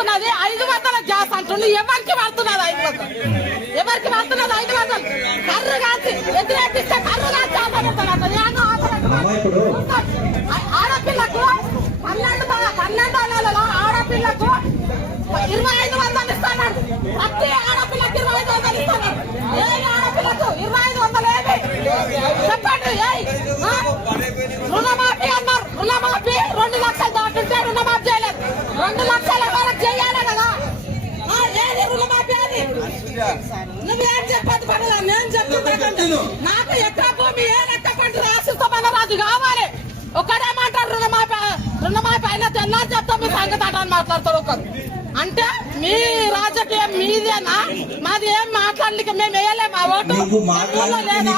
వస్తున్నది 500 గ్యాస్ అంటుంది. ఎవరికి పడుతున్నది 500? ఎవరికి పడుతున్నది 500? కర్రు కాసి వ్యతిరేకిస్తే కర్రు కాసి ఆడపిల్లకు 12 నెలల ఆడపిల్లకు 2500 ఇస్తాడు. ప్రతి ఆడపిల్లకి 2500 ఇస్తాడు. ఏ ఆడపిల్లకు 2500 ఏమి చెప్పండి? రుణమాఫీ అన్నారు. రుణమాఫీ 2 లక్షలు దాటుంటే రుణమాఫీ చేయలేదు. 2 లక్షల వరకు చేయాలి కదా. ఏది రుణమాఫీ? అది నువ్వేం చెప్పదు పడదా? నేను చెప్తున్నా. నాకు ఎక్కడ భూమి ఏ లెక్క పంట రాసిస్తామన్నారు. అది కావాలి. ఒకడేమంటారు రుణమాఫీ అయినా తెల్లారి చెప్తాం మీ సంగతి అని మాట్లాడతారు ఒకరు. అంటే మీ రాజకీయం మీదేనా? మాది ఏం మాట్లాడలేక మేము వేయలేము. ఆ ఓటు లేదా?